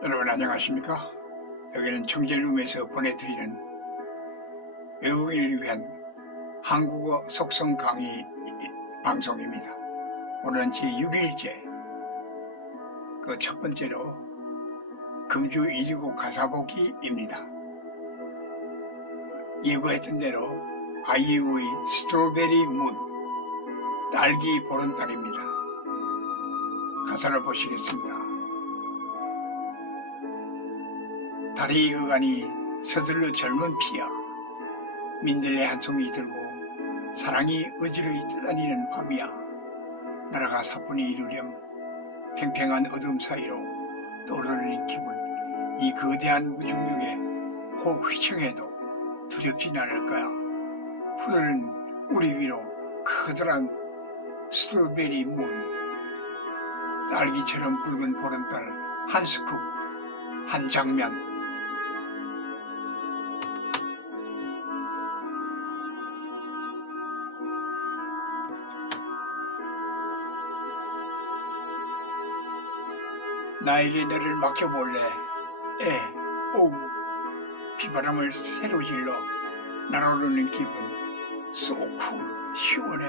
여러분 안녕하십니까? 여기는 청재룸에서 보내드리는 외국인을 위한 한국어 속성 강의 방송입니다. 오늘은 제6일째 그 첫 번째로 금주 129 가사보기입니다. 예고했던 대로 아이유의 스트로베리 문, 딸기 보름달입니다. 가사를 보시겠습니다. 달이 익어가니 서둘러 젊은 피야, 민들레 한 송이 들고 사랑이 어지러이 떠다니는 밤이야. 나라가 사뿐히 이루렴 팽팽한 어둠 사이로 떠오르는 기분, 이 거대한 무중력에 혹 휘청해도 두렵진 않을 거야. 푸르른 우리 위로 커다란 스트로베리 문, 딸기처럼 붉은 보름달 한 스쿱, 한 장면. 나에게 너를 맡겨볼래. 오우, 비바람을 새로 질러 날아오르는 기분, so cool, 시원해.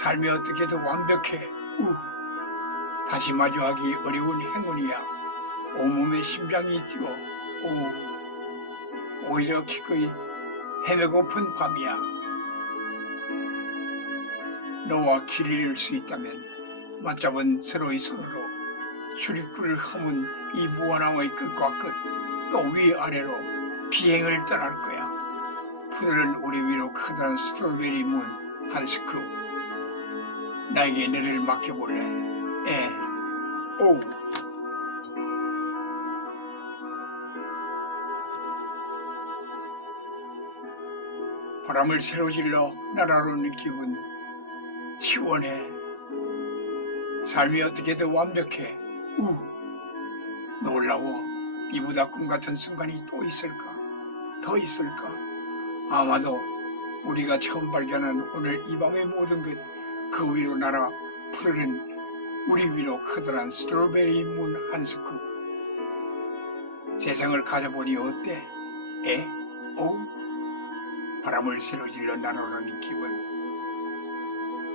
삶이 어떻게도 완벽해. 다시 마주하기 어려운 행운이야. 온몸에 심장이 뛰어. 오히려 기꺼이 헤매고픈 밤이야. 너와 길 잃을 수 있다면 맞잡은 서로의 손으로 출입구를 허문 이 무한함의 끝과 끝, 또 위아래로 비행을 떠날 거야. 푸르른 우리 위로 커다란 스트로베리 문 한 스쿱, 나에게 너를 맡겨볼래. 오우. 바람을 새로 질러 날아오르는 기분, 시원해. 삶이 어떻게든 완벽해. 놀라워. 이보다 꿈같은 순간이 또 있을까? 더 있을까? 아마도 우리가 처음 발견한 오늘 이 밤의 모든 것, 그 위로 날아 푸르른 우리 위로 커다란 스트로베리 문 한 스쿱. 세상을 가져보니 어때? 오우. 바람을 새로 질러 날아오르는 기분,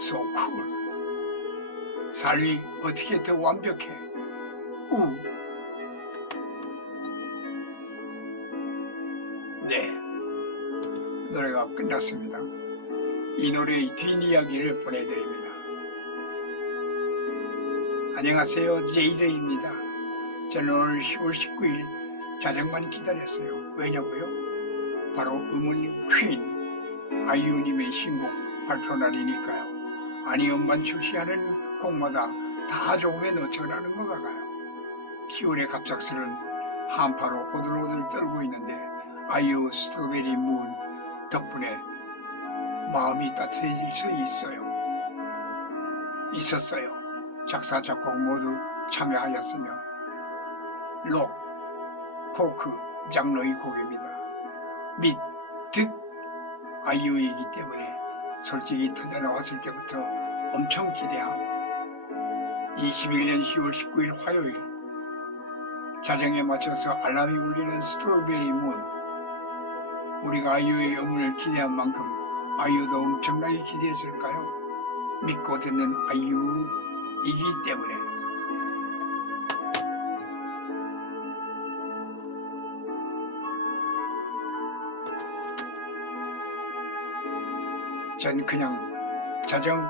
so cool. 삶이 어떻게 더 완벽해. 네, 노래가 끝났습니다. 이 노래의 뒷이야기를 보내드립니다. 안녕하세요, 제이드입니다. 저는 오늘 10월 19일 자정만 기다렸어요. 왜냐고요? 바로 음원 퀸 아이유님의 신곡 발표 날이니까요. 아니, 음반 출시하는 곡마다 다 조금의 어쩌라는 것 같아요. 10월의 갑작스런 한파로 오들오들 떨고 있는데 아이유 스트로베리 문 덕분에 마음이 따뜻해질 수 있었어요. 작사, 작곡 모두 참여하였으며 록, 포크 장르의 곡입니다. 및 득 아이유이기 때문에 솔직히 터져나왔을 때부터 엄청 기대함. 21년 10월 19일 화요일, 자정에 맞춰서 알람이 울리는 스트로베리 문. 우리가 아이유의 음원을 기대한 만큼 아이유도 엄청나게 기대했을까요? 믿고 듣는 아이유이기 때문에. 전 그냥 자정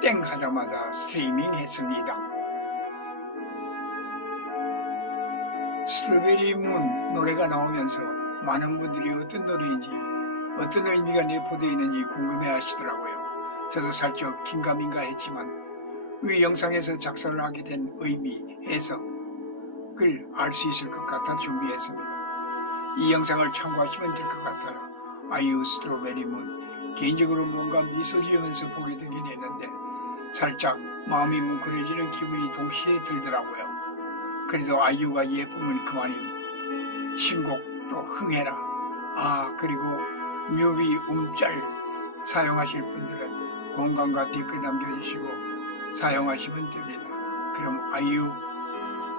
땡 하자마자 스트리밍 했습니다. 스트로베리 문 노래가 나오면서 많은 분들이 어떤 노래인지, 어떤 의미가 내포되어 있는지 궁금해 하시더라고요. 저도 살짝 긴가민가 했지만 이 영상에서 작사를 하게 된 의미, 해석을 알 수 있을 것 같아 준비했습니다. 이 영상을 참고하시면 될 것 같아요. 아이유 스트로베리 문. 개인적으로 뭔가 미소 지으면서 보게 되긴 했는데 살짝 마음이 뭉클해지는 기분이 동시에 들더라고요. 그래도 아이유가 예쁘면 그만임. 신곡도 흥해라. 그리고 뮤비 음짤 사용하실 분들은 공감과 댓글 남겨주시고 사용하시면 됩니다. 그럼 아이유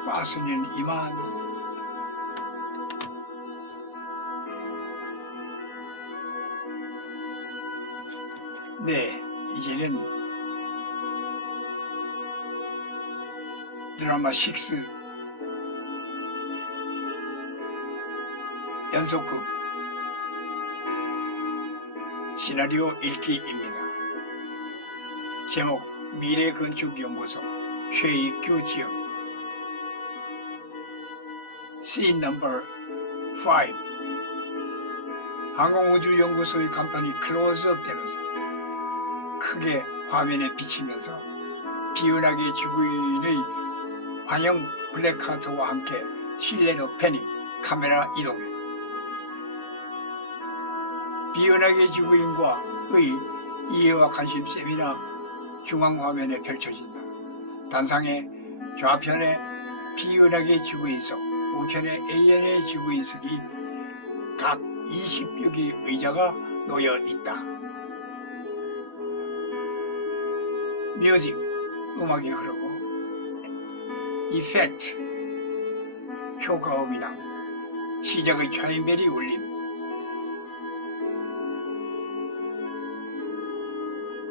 빠스는 이만. 네, 이제는 드라마 6 연속극 시나리오 읽기입니다. 제목 미래건축연구소 최익규 지음. 씬 넘버 5. 항공우주연구소의 간판이 클로즈업 되면서 크게 화면에 비치면서 비은하게 지구인의 환영 블랙하트와 함께 실내로 패닝 카메라 이동입니다. 비은하게 지구인과의 이해와 관심 세미나 중앙화면에 펼쳐진다. 단상의 좌편에 비은하게 지구인석, 우편에 ANA 지구인석이 각 20여 개의 의자가 놓여 있다. 뮤직, 음악이 흐르고 이펙트, 효과음이 나옵니다. 시작의 차인벨이 울림.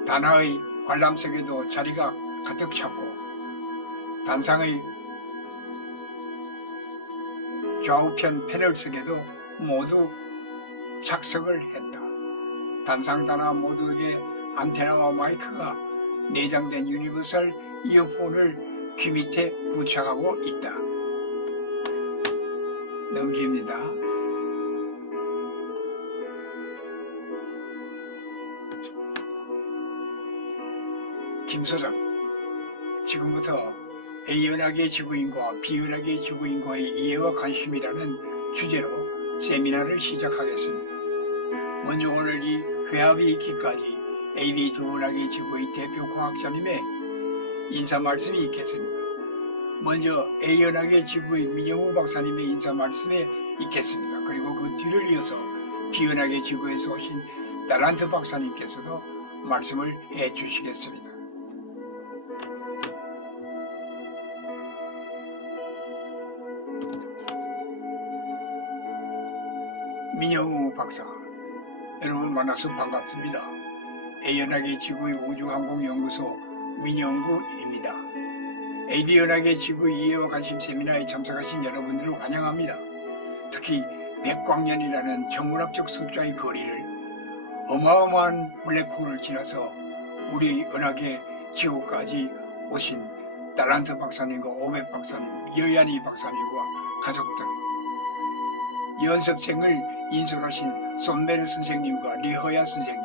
단하의 관람석에도 자리가 가득 찼고 단상의 좌우편 패널석에도 모두 착석을 했다. 단상 단하 모두에게 안테나와 마이크가 내장된 유니버설 이어폰을 귀 밑에 부착하고 있다. 넘깁니다. 김 소장, 지금부터 A은하계 지구인과 B은하계 지구인과의 이해와 관심이라는 주제로 세미나를 시작하겠습니다. 먼저 오늘 이 회합이 있기까지 AB 두은하계 지구의 대표 과학자님의 인사 말씀이 있겠습니다. 먼저 A은하계 지구의 민영우 박사님의 인사 말씀이 있겠습니다. 그리고 그 뒤를 이어서 B은하계 지구에서 오신 달란트 박사님께서도 말씀을 해 주시겠습니다. 민영우 박사, 여러분 만나서 반갑습니다. A은하계 지구의 우주항공연구소 민영구입니다. AB은하계 지구 이해와 관심 세미나에 참석하신 여러분들을 환영합니다. 특히 100광년이라는 천문학적 숫자의 거리를 어마어마한 블랙홀을 지나서 우리 은하계 지구까지 오신 달란트 박사님과 오백 박사님, 여얀이 박사님과 가족들, 연습생을 인솔하신 손베르 선생님과 리허야 선생님,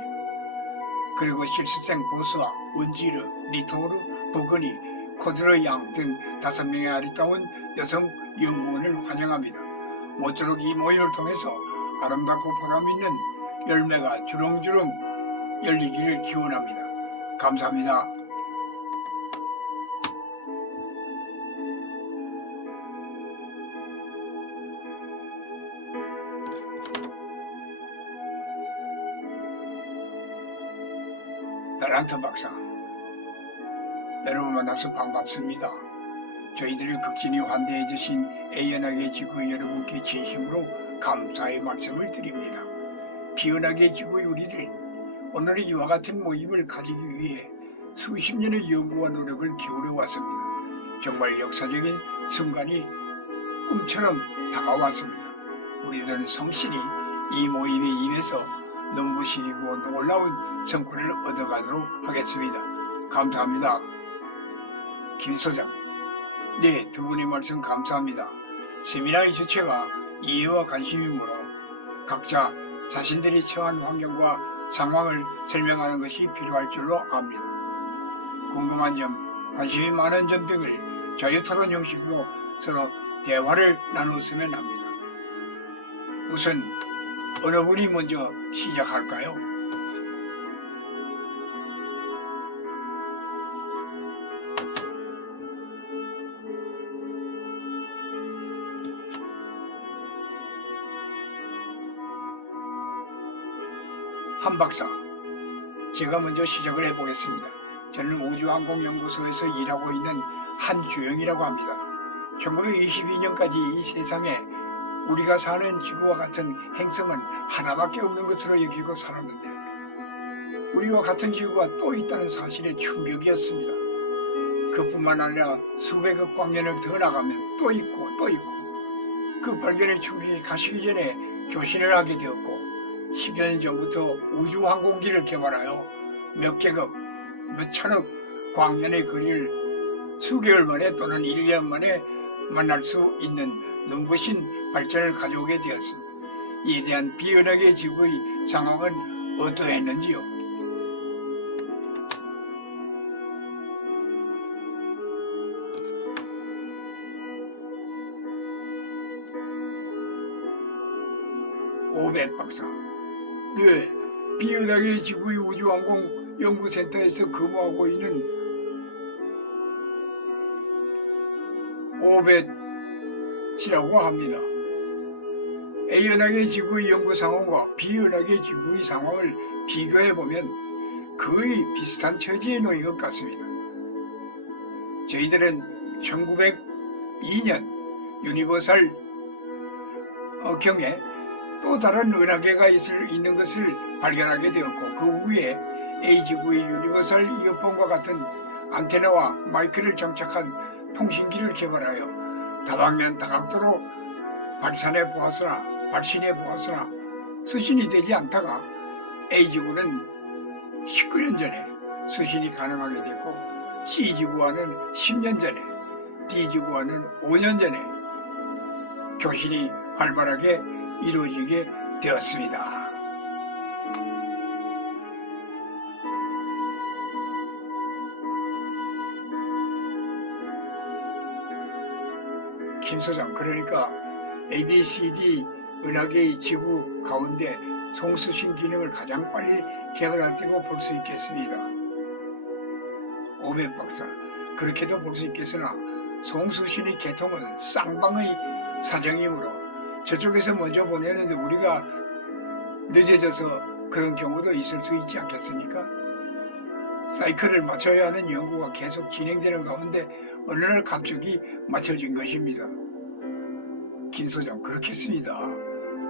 그리고 실습생 보스와 운지르, 리토르, 버거니, 코드러 양 등 5명의 아리따운 여성 연구원을 환영합니다. 모쪼록 이 모임을 통해서 아름답고 보람있는 열매가 주렁주렁 열리기를 기원합니다. 감사합니다. 달란트 박사, 여러분 만나서 반갑습니다. 저희들의 극진히 환대해 주신 A은하계 지구의 여러분께 진심으로 감사의 말씀을 드립니다. B은하계 지구의 우리들은 오늘의 이와 같은 모임을 가지기 위해 수십 년의 연구와 노력을 기울여 왔습니다. 정말 역사적인 순간이 꿈처럼 다가왔습니다. 우리들은 성실히 이 모임에 임해서 눈부시고 놀라운 성과를 얻어가도록 하겠습니다. 감사합니다. 김 소장, 네, 두 분의 말씀 감사합니다. 세미나의 주체가 이해와 관심이므로 각자 자신들이 처한 환경과 상황을 설명하는 것이 필요할 줄로 압니다. 궁금한 점, 관심이 많은 점 등을 자유토론 형식으로 서로 대화를 나누었으면 합니다. 우선 어느 분이 먼저 시작할까요? 한 박사, 제가 먼저 시작을 해보겠습니다. 저는 우주항공연구소에서 일하고 있는 한주영이라고 합니다. 1922년까지 이 세상에 우리가 사는 지구와 같은 행성은 하나밖에 없는 것으로 여기고 살았는데 우리와 같은 지구가 또 있다는 사실에 충격이었습니다. 그뿐만 아니라 수백억 광년을 더 나가면 또 있고 또 있고 그 발견의 충격이 가시기 전에 교신을 하게 되었고 10여 년 전부터 우주항공기를 개발하여 몇 개국, 몇 천억 광년의 거리를 수개월 만에 또는 1년 만에 만날 수 있는 눈부신 발전을 가져오게 되었습니다. 이에 대한 비은하계 지구의 상황은 어떠했는지요? 오백 박사. 네, 비은하계 지구의 우주항공 연구센터에서 근무하고 있는 오벳이라고 합니다. A은하계 지구의 연구 상황과 B은하계 지구의 상황을 비교해보면 거의 비슷한 처지에 놓인 것 같습니다. 저희들은 1902년 유니버설 경에 또 다른 은하계가 있는 것을 발견하게 되었고 그 후에 A지구의 유니버설 이어폰과 같은 안테나와 마이크를 장착한 통신기를 개발하여 다방면 다각도로 발신해 보았으나 수신이 되지 않다가 A지구는 19년 전에 수신이 가능하게 됐고 C지구와는 10년 전에 D지구와는 5년 전에 교신이 활발하게 이루어지게 되었습니다. 김 소장, 그러니까 ABCD 은하계의 지구 가운데 송수신 기능을 가장 빨리 개발했다고 볼 수 있겠습니다. 오백 박사, 그렇게도 볼 수 있겠으나 송수신의 개통은 쌍방의 사정이므로 저쪽에서 먼저 보내는데 우리가 늦어져서 그런 경우도 있을 수 있지 않겠습니까? 사이클을 맞춰야 하는 연구가 계속 진행되는 가운데 어느 날 갑자기 맞춰진 것입니다. 김 소장, 그렇겠습니다.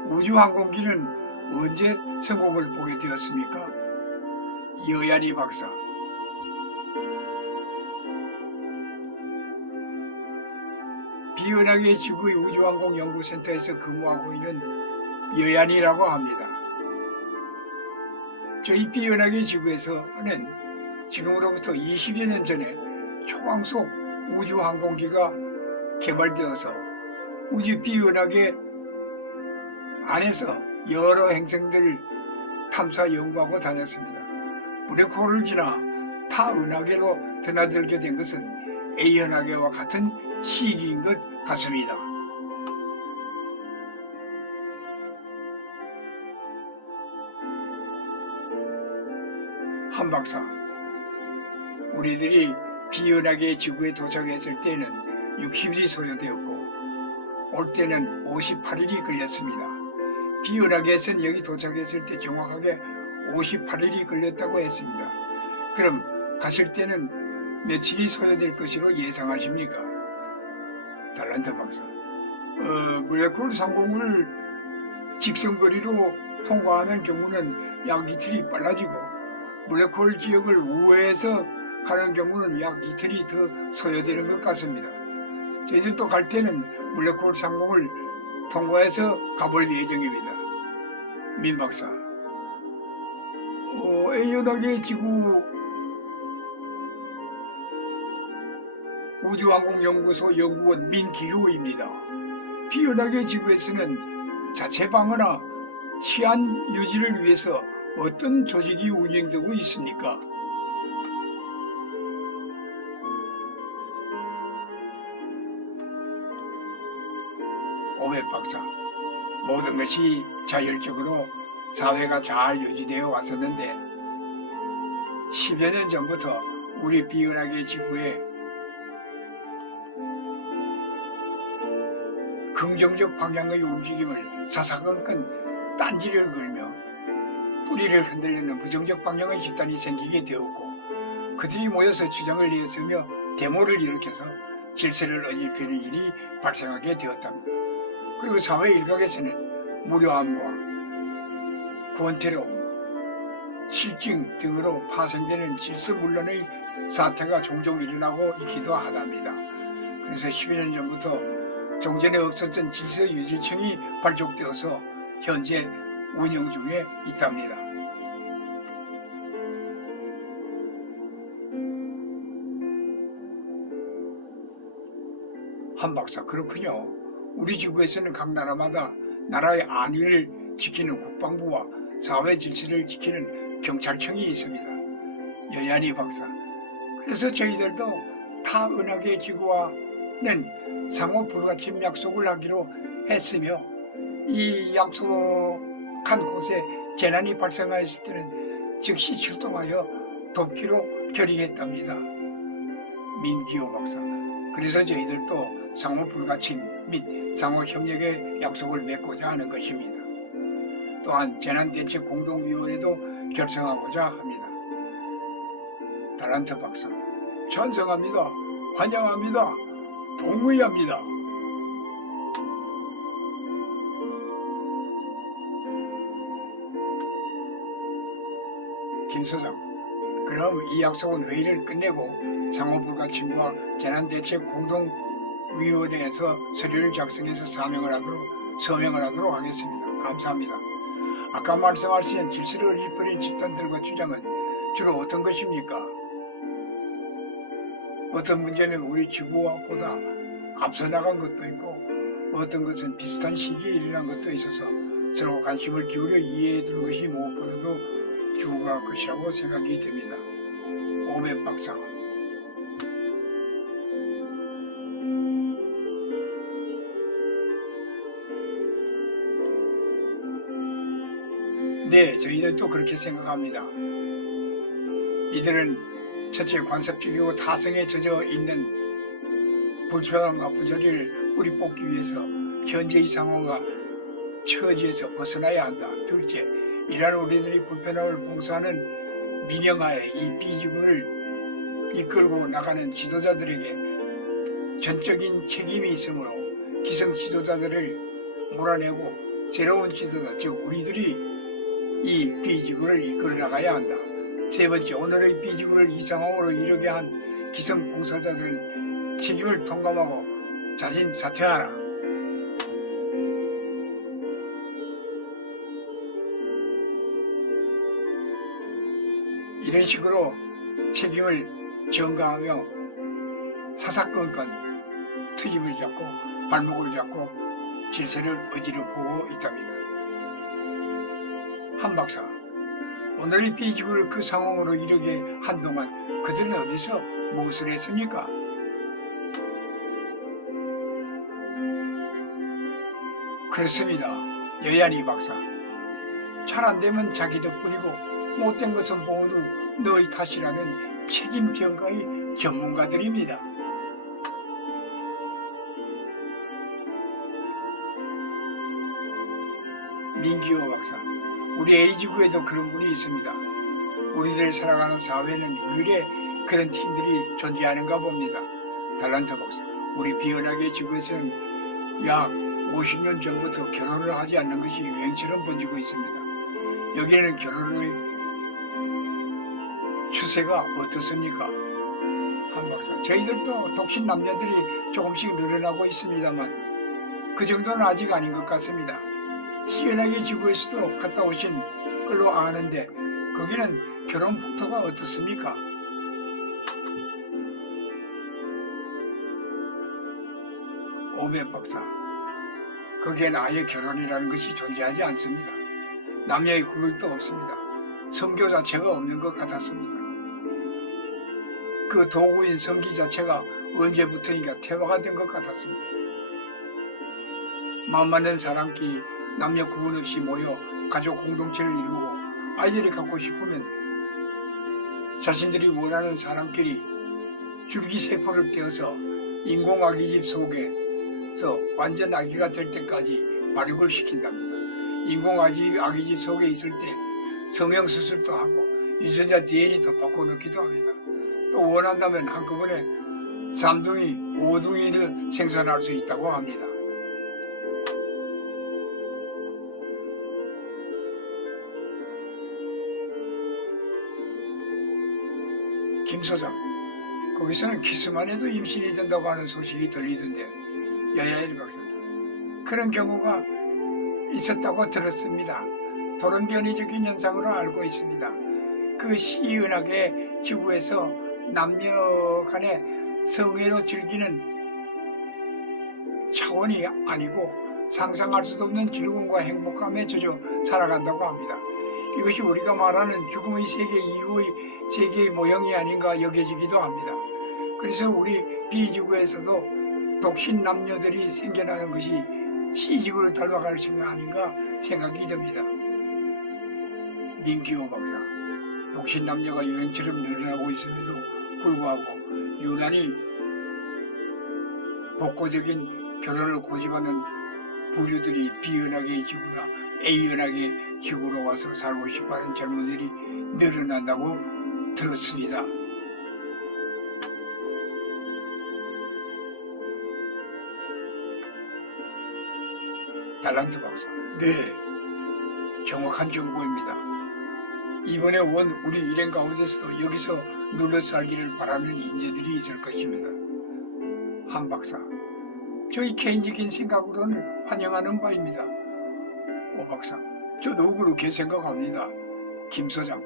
우주항공기는 언제 성공을 보게 되었습니까? 여얀이 박사. 비은하계 지구의 우주항공연구센터에서 근무하고 있는 여얀이라고 합니다. 저희 비은하계 지구에서는 지금으로부터 20여 년 전에 초광속 우주항공기가 개발되어서 우주 비은하계 안에서 여러 행성들을 탐사 연구하고 다녔습니다. 블랙홀을 지나 타 은하계로 드나들게 된 것은 A은하계와 같은 시기인 것 같습니다. 한 박사, 우리들이 비은하계 지구에 도착했을 때는 60일이 소요되었고 올 때는 58일이 걸렸습니다. 비은하계에서는 여기 도착했을 때 정확하게 58일이 걸렸다고 했습니다. 그럼 가실 때는 며칠이 소요될 것으로 예상하십니까? 달란트 박사, 블랙홀 상공을 직선거리로 통과하는 경우는 약 이틀이 빨라지고 블랙홀 지역을 우회해서 가는 경우는 약 이틀이 더 소요되는 것 같습니다. 저희들도 갈 때는 블랙홀 상공을 통과해서 가볼 예정입니다. 민 박사, A은하계 지구 우주항공연구소 연구원 민기호입니다. 비은하계 지구에서는 자체 방어나 치안 유지를 위해서 어떤 조직이 운영되고 있습니까? 오백 박사, 모든 것이 자율적으로 사회가 잘 유지되어 왔었는데 10여 년 전부터 우리 비은하계 지구에 긍정적 방향의 움직임을 사사건건 딴지를 걸며 뿌리를 흔들리는 부정적 방향의 집단이 생기게 되었고 그들이 모여서 주장을 내세우며 데모를 일으켜서 질서를 어지럽히는 일이 발생하게 되었답니다. 그리고 사회 일각에서는 무료함과 권태로움, 실증 등으로 파생되는 질서문란의 사태가 종종 일어나고 있기도 하답니다. 그래서 10여 년 전부터 종전에 없었던 질서유지청이 발족되어서 현재 운영 중에 있답니다. 한 박사, 그렇군요. 우리 지구에서는 각 나라마다 나라의 안위를 지키는 국방부와 사회 질서를 지키는 경찰청이 있습니다. 여얀이 박사, 그래서 저희들도 타은하계 지구와는 상호 불가침 약속을 하기로 했으며 이 약속한 곳에 재난이 발생하였을 때는 즉시 출동하여 돕기로 결의했답니다. 민기호 박사, 그래서 저희들도 상호 불가침 및 상호 협력의 약속을 맺고자 하는 것입니다. 또한 재난대책공동위원회도 결성하고자 합니다. 다란트 박사, 찬성합니다. 환영합니다. 동의합니다. 김 소장, 그럼 이 약속은 회의를 끝내고 상호불가침과 재난대책공동위원회에서 서류를 작성해서 서명을 하도록 하겠습니다. 감사합니다. 아까 말씀하신 질서를 잃어버린 집단들과 주장은 주로 어떤 것입니까? 어떤 문제는 우리 지구와보다 앞서 나간 것도 있고 어떤 것은 비슷한 시기에 일어난 것도 있어서 서로 관심을 기울여 이해해 두는 것이 무엇보다도 중요한 것이라고 생각이 됩니다. 오백 박사, 네, 저희들도 그렇게 생각합니다. 이들은 첫째, 관습적이고 타성에 젖어 있는 불편함과 부조리를 뿌리 뽑기 위해서 현재의 상황과 처지에서 벗어나야 한다. 둘째, 이러한 우리들이 불편함을 봉사하는 민영하에 이 B지구를 이끌고 나가는 지도자들에게 전적인 책임이 있으므로 기성 지도자들을 몰아내고 새로운 지도자, 즉 우리들이 이 B지구를 이끌어 나가야 한다. 세 번째, 오늘의 B지구를 이 상황으로 이르게 한 기성 봉사자들은 책임을 통감하고 자진 사퇴하라. 이런 식으로 책임을 전가하며 사사건건 트집을 잡고 발목을 잡고 질서를 어지럽히고 있답니다. 한 박사, 오늘의 B지구를 그 상황으로 이르게 한동안 그들은 어디서 무엇을 했습니까? 그렇습니다. 여얀이 박사, 잘 안되면 자기 덕분이고 못된 것은 모두 너의 탓이라는 책임 전가의 전문가들입니다. 민기호 박사, 우리 A지구에도 그런 분이 있습니다. 우리들 살아가는 사회는 유일에 그런 팀들이 존재하는가 봅니다. 달란트 박사, 우리 비연하게 지구에서는 약 50년 전부터 결혼을 하지 않는 것이 유행처럼 번지고 있습니다. 여기에는 결혼의 추세가 어떻습니까? 한 박사, 저희들도 독신 남녀들이 조금씩 늘어나고 있습니다만 그 정도는 아직 아닌 것 같습니다. 시연하게 지구에서도 갔다 오신 걸로 아는데 거기는 결혼 풍토가 어떻습니까? 오백 박사, 거기엔 아예 결혼이라는 것이 존재하지 않습니다. 남녀의 구별도 없습니다. 성교 자체가 없는 것 같았습니다. 그 도구인 성기 자체가 언제부터인가 태화가 된 것 같았습니다. 마음 맞는 사람끼리 남녀 구분 없이 모여 가족 공동체를 이루고 아이들이 갖고 싶으면 자신들이 원하는 사람끼리 줄기세포를 떼어서 인공아기집 속에서 완전 아기가 될 때까지 발육을 시킨답니다. 인공아기집 속에 있을 때 성형수술도 하고 유전자 DNA도 바꿔넣기도 합니다. 또 원한다면 한꺼번에 3둥이, 5둥이를 생산할 수 있다고 합니다. 김 소장, 거기서는 키스만 해도 임신이 된다고 하는 소식이 들리던데 여야일 박사, 그런 경우가 있었다고 들었습니다. 돌연 변이적인 현상으로 알고 있습니다. 그 시은하게 지구에서 남녀 간의 성애로 즐기는 차원이 아니고 상상할 수도 없는 즐거움과 행복감에 젖어 살아간다고 합니다. 이것이 우리가 말하는 죽음의 세계 이후의 세계의 모형이 아닌가 여겨지기도 합니다. 그래서 우리 비지구에서도 독신 남녀들이 생겨나는 것이 시지구를 닮아갈 수 아닌가 생각이 듭니다. 민기호 박사, 독신 남녀가 유행처럼 늘어나고 있음에도 불구하고 유난히 복고적인 결혼을 고집하는 부류들이 비연하게 지구나 A연하게 지구로 와서 살고 싶어하는 젊은이들이 늘어난다고 들었습니다. 달란트 박사, 네, 정확한 정보입니다. 이번에 온 우리 일행 가운데서도 여기서 눌러 살기를 바라는 인재들이 있을 것입니다. 한 박사, 저희 개인적인 생각으로는 환영하는 바입니다. 오 박사, 저도 그렇게 생각합니다. 김 소장,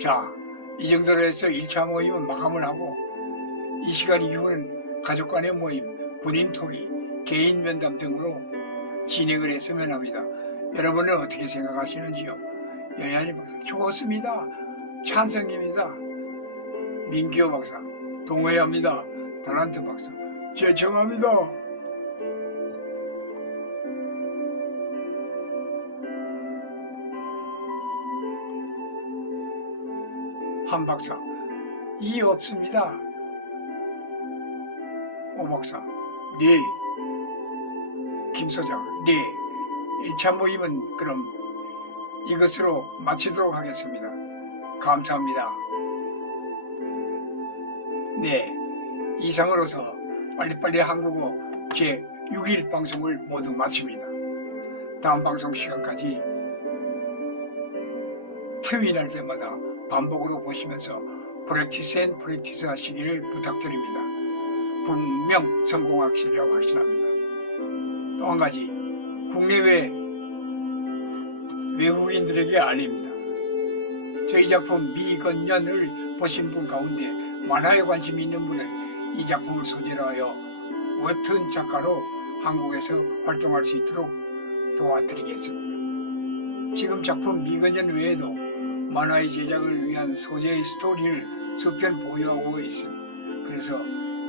자, 이 정도로 해서 1차 모임은 마감을 하고 이 시간 이후는 가족 간의 모임, 본인 토의, 개인 면담 등으로 진행을 했으면 합니다. 여러분은 어떻게 생각하시는지요? 여야니 박사, 좋습니다. 찬성입니다. 민기호 박사, 동의합니다. 달란트 박사, 제청합니다. 한 박사, 이해 없습니다. 오 박사, 네. 김 소장, 네. 1차 모임은 그럼 이것으로 마치도록 하겠습니다. 감사합니다. 네. 이상으로서 빨리빨리 한국어 제6일 방송을 모두 마칩니다. 다음 방송 시간까지 퇴위할 때마다 반복으로 보시면서 프랙티스 앤 프랙티스 하시기를 부탁드립니다. 분명 성공하시리라고 확신합니다. 또 한 가지, 국내외 외국인들에게 알립니다. 저희 작품 미건년을 보신 분 가운데 만화에 관심이 있는 분은 이 작품을 소재로 하여 웹툰 작가로 한국에서 활동할 수 있도록 도와드리겠습니다. 지금 작품 미건년 외에도 만화의 제작을 위한 소재의 스토리를 수편 보유하고 있습니다. 그래서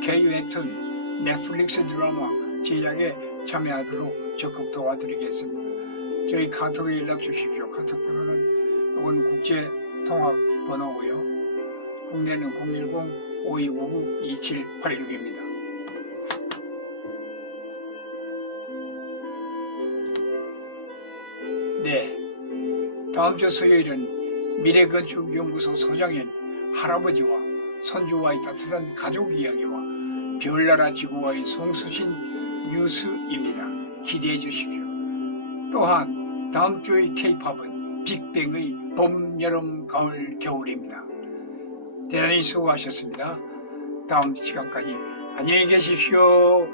K-웹툰, 넷플릭스 드라마 제작에 참여하도록 적극 도와드리겠습니다. 저희 카톡에 연락 주십시오. 카톡 번호는 이건 국제 통화 번호고요. 국내는 010-5299-2786입니다. 네, 다음 주 수요일은 미래건축연구소 소장인 할아버지와 손주와의 따뜻한 가족 이야기와 별나라 지구와의 송수신 뉴스입니다. 기대해 주십시오. 또한 다음 주의 K-팝은 빅뱅의 봄, 여름, 가을, 겨울입니다. 대단히 수고하셨습니다. 다음 시간까지 안녕히 계십시오.